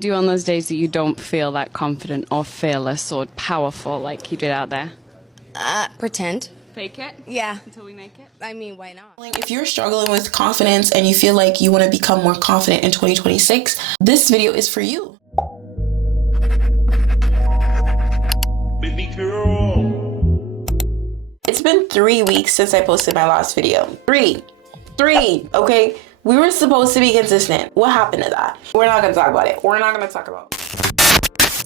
do on those days that you don't feel that confident or fearless or powerful like you did out there? Pretend. Fake it? Yeah. Until we make it? I mean, why not? Like, if you're struggling with confidence and you feel like you want to become more confident in 2026, this video is for you. Baby girl. It's been 3 weeks since I posted my last video. Three, okay? We were supposed to be consistent. What happened to that? We're not gonna talk about it. We're not gonna talk about it.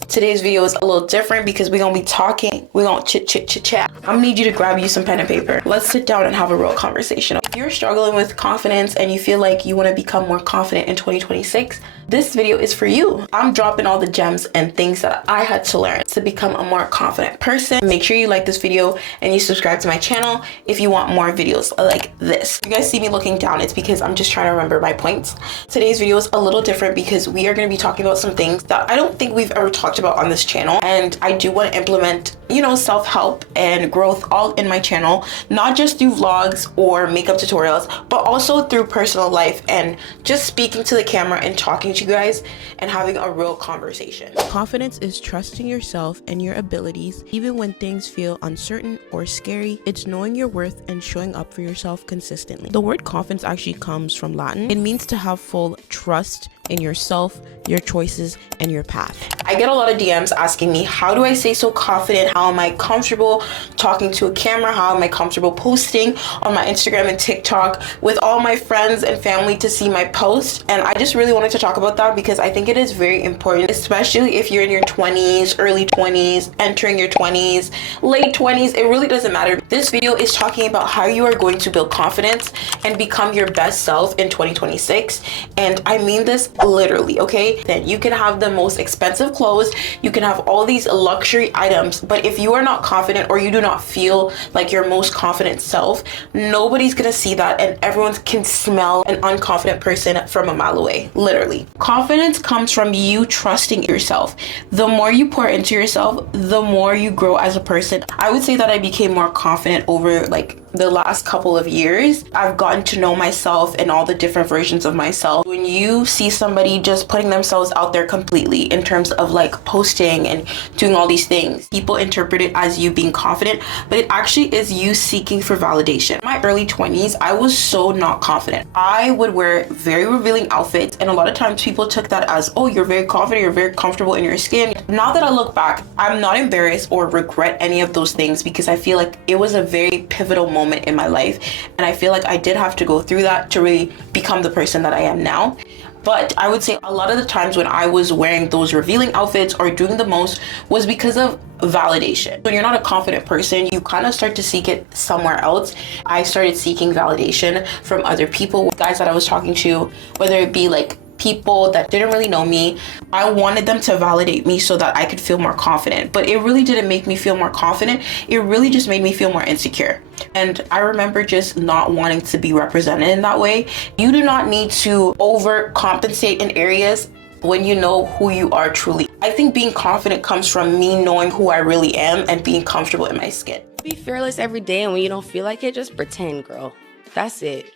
Today's video is a little different because we're gonna be talking. We're gonna chit. I'm gonna need you to grab you some pen and paper. Let's sit down and have a real conversation. If you're struggling with confidence and you feel like you want to become more confident in 2026, this video is for you. I'm dropping all the gems and things that I had to learn to become a more confident person. Make sure you like this video and you subscribe to my channel if you want more videos like this. If you guys see me looking down, it's because I'm just trying to remember my points. Today's video is a little different because we are going to be talking about some things that I don't think we've ever talked about on this channel, and I do want to implement, self-help and growth all in my channel, not just through vlogs or makeup tutorials, but also through personal life and just speaking to the camera and talking to you guys and having a real conversation. Confidence is trusting yourself and your abilities even when things feel uncertain or scary. It's knowing your worth and showing up for yourself consistently. The word confidence actually comes from Latin. It means to have full trust in yourself, your choices, and your path. I get a lot of DMs asking me, how do I stay so confident? How am I comfortable talking to a camera? How am I comfortable posting on my Instagram and TikTok with all my friends and family to see my post? And I just really wanted to talk about that because I think it is very important, especially if you're in your 20s, early 20s, entering your 20s, late 20s. It really doesn't matter. This video is talking about how you are going to build confidence and become your best self in 2026. And I mean this literally, okay? Then you can have the most expensive clothes, you can have all these luxury items, but if you are not confident or you do not feel like your most confident self, nobody's gonna see that, and everyone can smell an unconfident person from a mile away, literally. Confidence comes from you trusting yourself. The more you pour into yourself, the more you grow as a person. I would say that I became more confident over the last couple of years. I've gotten to know myself and all the different versions of myself. When you see somebody just putting themselves out there completely in terms of posting and doing all these things, people interpret it as you being confident, but it actually is you seeking for validation. In my early 20s, I was so not confident. I would wear very revealing outfits, and a lot of times people took that as, oh, you're very confident, you're very comfortable in your skin. Now that I look back, I'm not embarrassed or regret any of those things because I feel like it was a very pivotal moment in my life, and I feel like I did have to go through that to really become the person that I am now. But I would say a lot of the times when I was wearing those revealing outfits or doing the most was because of validation. When you're not a confident person, you kind of start to seek it somewhere else. I started seeking validation from other people, guys that I was talking to, whether it be people that didn't really know me. I wanted them to validate me so that I could feel more confident, but it really didn't make me feel more confident. It really just made me feel more insecure. And I remember just not wanting to be represented in that way. You do not need to overcompensate in areas when you know who you are truly. I think being confident comes from me knowing who I really am and being comfortable in my skin. Be fearless every day, and when you don't feel like it, just pretend, girl. That's it.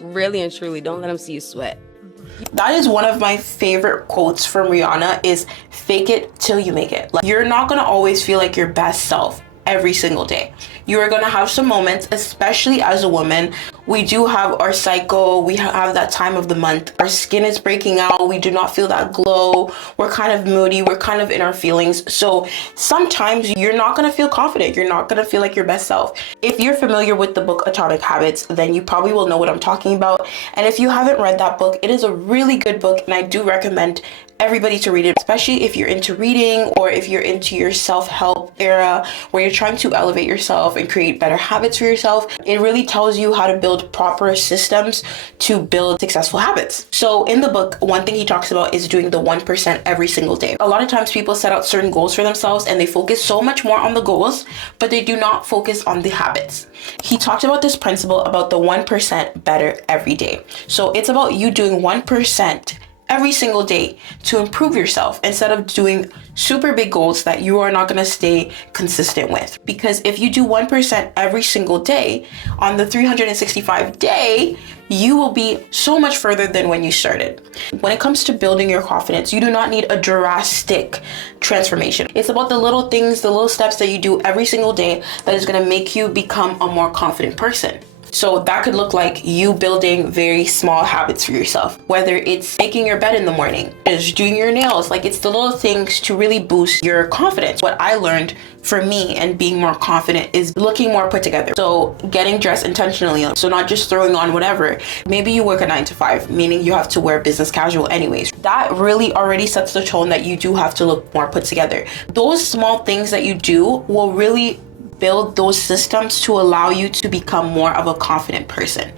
Really and truly, don't let them see you sweat. That is one of my favorite quotes from Rihanna, is fake it till you make it. You're not gonna always feel like your best self every single day. You are gonna have some moments, especially as a woman. We do have our cycle, we have that time of the month. Our skin is breaking out, we do not feel that glow, we're kind of moody, we're kind of in our feelings. So sometimes you're not gonna feel confident, you're not gonna feel like your best self. If you're familiar with the book Atomic Habits, then you probably will know what I'm talking about. And if you haven't read that book, it is a really good book, and I do recommend everybody to read it, especially if you're into reading or if you're into your self-help era where you're trying to elevate yourself and create better habits for yourself. It really tells you how to build proper systems to build successful habits. So in the book, one thing he talks about is doing the 1% every single day. A lot of times people set out certain goals for themselves and they focus so much more on the goals, but they do not focus on the habits. He talked about this principle about the 1% better every day. So it's about you doing 1% every single day to improve yourself instead of doing super big goals that you are not going to stay consistent with. Because if you do 1% every single day on the 365 day, you will be so much further than when you started. When it comes to building your confidence, you do not need a drastic transformation. It's about the little things, the little steps that you do every single day that is going to make you become a more confident person. So that could look like you building very small habits for yourself, whether it's making your bed in the morning, is doing your nails. Like, it's the little things to really boost your confidence. What I learned for me and being more confident is looking more put together. So getting dressed intentionally. So not just throwing on whatever. Maybe you work a 9 to 5, meaning you have to wear business casual anyways. That really already sets the tone that you do have to look more put together. Those small things that you do will really build those systems to allow you to become more of a confident person.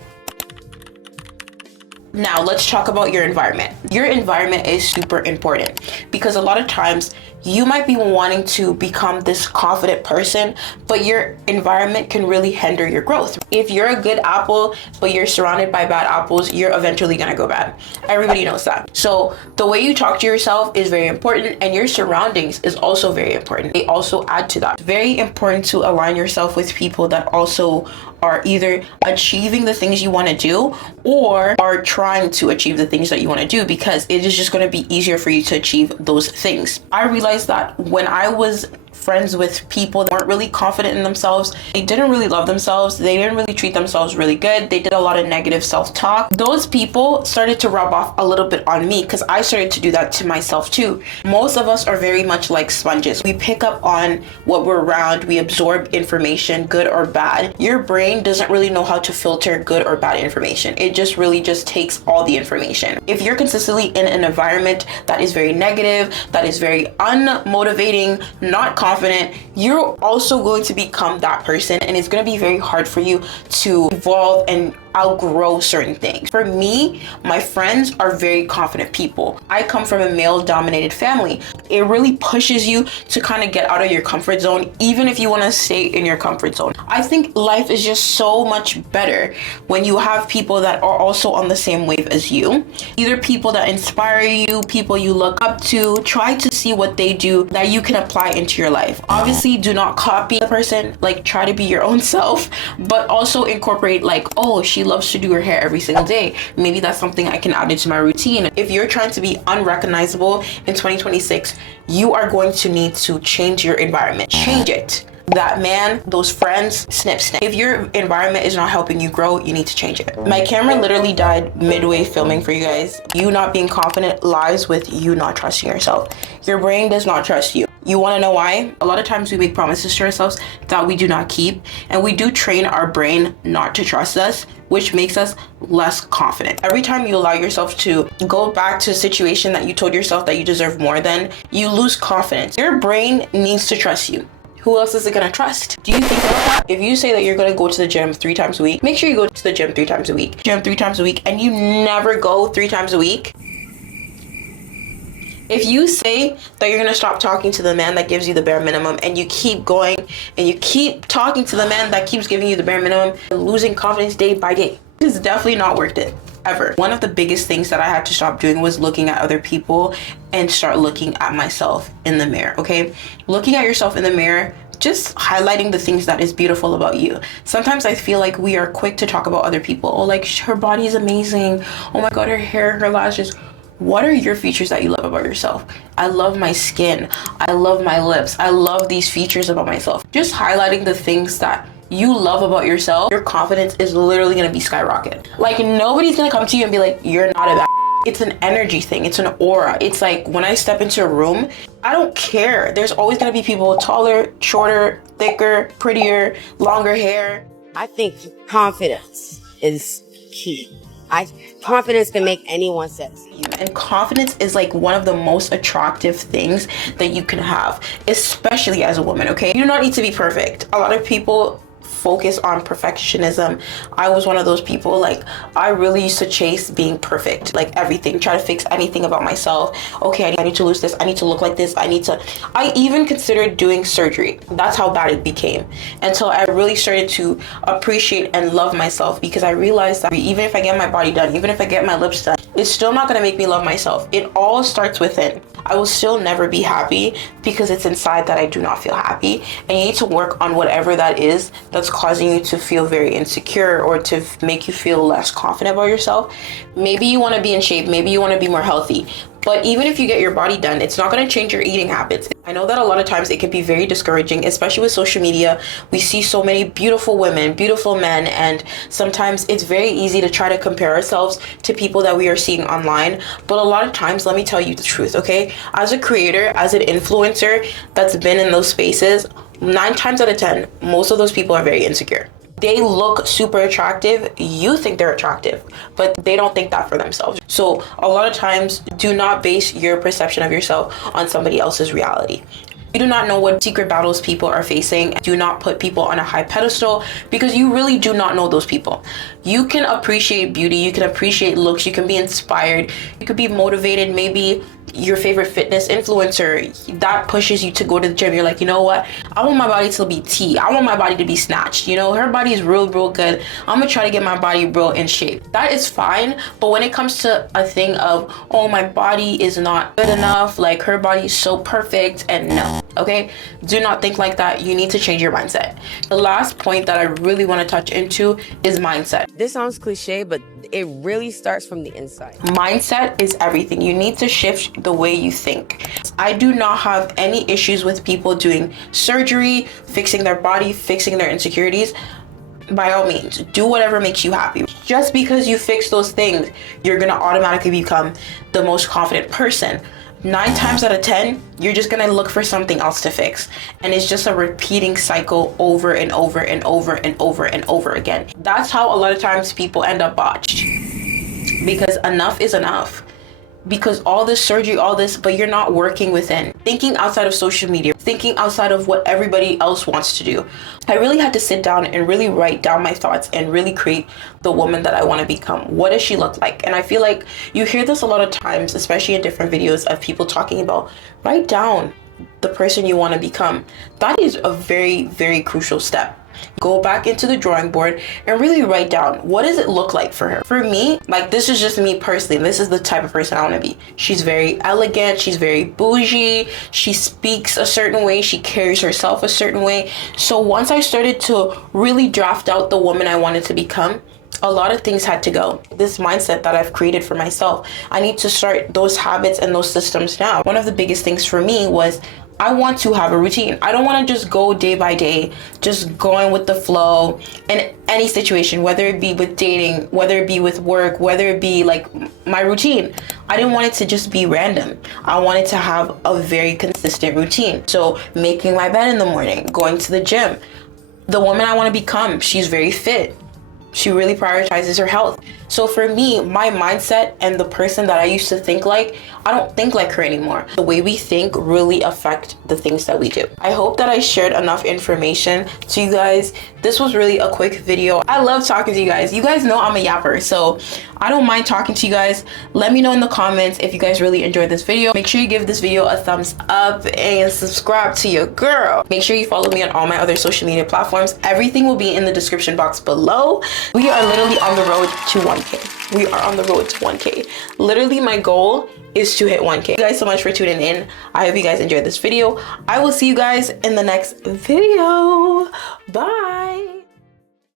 Now let's talk about your environment. Your environment is super important because a lot of times you might be wanting to become this confident person, but your environment can really hinder your growth. If you're a good apple, but you're surrounded by bad apples, you're eventually gonna go bad. Everybody knows that. So the way you talk to yourself is very important, and your surroundings is also very important. They also add to that. It's very important to align yourself with people that also are either achieving the things you want to do or are trying to achieve the things that you want to do, because it is just going to be easier for you to achieve those things. I realized that when I was friends with people that weren't really confident in themselves, they didn't really love themselves, they didn't really treat themselves really good, they did a lot of negative self-talk, those people started to rub off a little bit on me because I started to do that to myself too. Most of us are very much like sponges. We pick up on what we're around, we absorb information, good or bad. Your brain doesn't really know how to filter good or bad information. It just really just takes all the information. If you're consistently in an environment that is very negative, that is very unmotivating, not confident, you're also going to become that person, and it's going to be very hard for you to evolve and outgrow certain things. For me, my friends are very confident people. I come from a male-dominated family. It really pushes you to kind of get out of your comfort zone, even if you want to stay in your comfort zone. I think life is just so much better when you have people that are also on the same wave as you. Either people that inspire you, people you look up to. Try to see what they do that you can apply into your life. Obviously, do not copy the person. Like, try to be your own self, but also incorporate, like, oh, she loves to do her hair every single day. Maybe that's something I can add into my routine. If you're trying to be unrecognizable in 2026, you are going to need to change your environment. Change it. That man, those friends, snip. If your environment is not helping you grow, you need to change it. My camera literally died midway filming for you guys. You not being confident lies with you not trusting yourself. Your brain does not trust you. You want to know why? A lot of times we make promises to ourselves that we do not keep, and we do train our brain not to trust us, which makes us less confident. Every time you allow yourself to go back to a situation that you told yourself that you deserve more than, you lose confidence. Your brain needs to trust you. Who else is it gonna trust? Do you think about that? If you say that you're gonna go to the gym 3 times a week, make sure you go to the gym 3 times a week. Gym 3 times a week, and you never go 3 times a week. If you say that you're gonna stop talking to the man that gives you the bare minimum, and you keep going and you keep talking to the man that keeps giving you the bare minimum, losing confidence day by day, it's definitely not worth it. Ever. One of the biggest things that I had to stop doing was looking at other people and start looking at myself in the mirror, okay? Looking at yourself in the mirror, just highlighting the things that is beautiful about you. Sometimes I feel like we are quick to talk about other people. Oh, like, her body is amazing. Oh my God, her hair, her lashes. What are your features that you love about yourself? I love my skin. I love my lips. I love these features about myself. Just highlighting the things that you love about yourself, your confidence is literally gonna be skyrocket. Like, nobody's gonna come to you and be like, you're not a bad. It's an energy thing. It's an aura. It's like when I step into a room, I don't care. There's always gonna be people taller, shorter, thicker, prettier, longer hair. I think confidence is key. Confidence can make anyone sexy. And confidence is like one of the most attractive things that you can have, especially as a woman, okay? You do not need to be perfect. A lot of people focus on perfectionism. I was one of those people, like, I really used to chase being perfect, like everything, try to fix anything about myself. Okay, I need to lose this, I need to look like this, I even considered doing surgery. That's how bad it became, until I really started to appreciate and love myself, because I realized that even if I get my body done, even if I get my lips done, it's still not gonna make me love myself. It all starts within. I will still never be happy because it's inside that I do not feel happy, and you need to work on whatever that is that's causing you to feel very insecure or to make you feel less confident about yourself. Maybe you want to be in shape, maybe you want to be more healthy, but even if you get your body done, it's not going to change your eating habits. I know that a lot of times it can be very discouraging, especially with social media. We see so many beautiful women, beautiful men, and sometimes it's very easy to try to compare ourselves to people that we are seeing online. But a lot of times, let me tell you the truth, okay? As a creator, as an influencer that's been in those spaces, 9 times out of 10, most of those people are very insecure. They look super attractive, you think they're attractive, but they don't think that for themselves. So a lot of times, do not base your perception of yourself on somebody else's reality. You do not know what secret battles people are facing. Do not put people on a high pedestal, because you really do not know those people. You can appreciate beauty, you can appreciate looks, you can be inspired, you could be motivated. Maybe your favorite fitness influencer that pushes you to go to the gym. You're like, you know what, I want my body to be T, I want my body to be snatched, you know, her body is real good, I'm gonna try to get my body real in shape. That is fine, but when it comes to a thing of, oh, my body is not good enough, like her body is so perfect, and no, okay, do not think like that. You need to change your mindset. The last point that I really want to touch into is mindset. This sounds cliche, but it really starts from the inside. Mindset is everything. You need to shift the way you think. I do not have any issues with people doing surgery, fixing their body, fixing their insecurities. By all means, do whatever makes you happy. Just because you fix those things, you're gonna automatically become the most confident person. 9 times out of 10, you're just gonna look for something else to fix. And it's just a repeating cycle over and over and over and over and over again. That's how a lot of times people end up botched. Because enough is enough. Because all this surgery, all this, but you're not working within. Thinking outside of social media, thinking outside of what everybody else wants to do. I really had to sit down and really write down my thoughts and really create the woman that I want to become. What does she look like? And I feel like you hear this a lot of times, especially in different videos of people talking about, write down the person you want to become. That is a very, very crucial step. Go back into the drawing board and really write down, what does it look like for her? For me, like, this is just me personally, this is the type of person I want to be. She's very elegant, she's very bougie, she speaks a certain way, she carries herself a certain way. So once I started to really draft out the woman I wanted to become, a lot of things had to go. This mindset that I've created for myself, I need to start those habits and those systems now. One of the biggest things for me was, I want to have a routine. I don't want to just go day by day, just going with the flow in any situation, whether it be with dating, whether it be with work, whether it be like my routine. I didn't want it to just be random. I wanted to have a very consistent routine. So making my bed in the morning, going to the gym. The woman I want to become, she's very fit. She really prioritizes her health. So for me, my mindset and the person that I used to think like, I don't think like her anymore. The way we think really affect the things that we do. I hope that I shared enough information to you guys. This was really a quick video. I love talking to you guys. You guys know I'm a yapper, so I don't mind talking to you guys. Let me know in the comments if you guys really enjoyed this video. Make sure you give this video a thumbs up and subscribe to your girl. Make sure you follow me on all my other social media platforms. Everything will be in the description box below. We are literally on the road to 1K. We are on the road to 1K. Literally, my goal is to hit 1K. Thank you guys so much for tuning in. I hope you guys enjoyed this video. I will see you guys in the next video. Bye.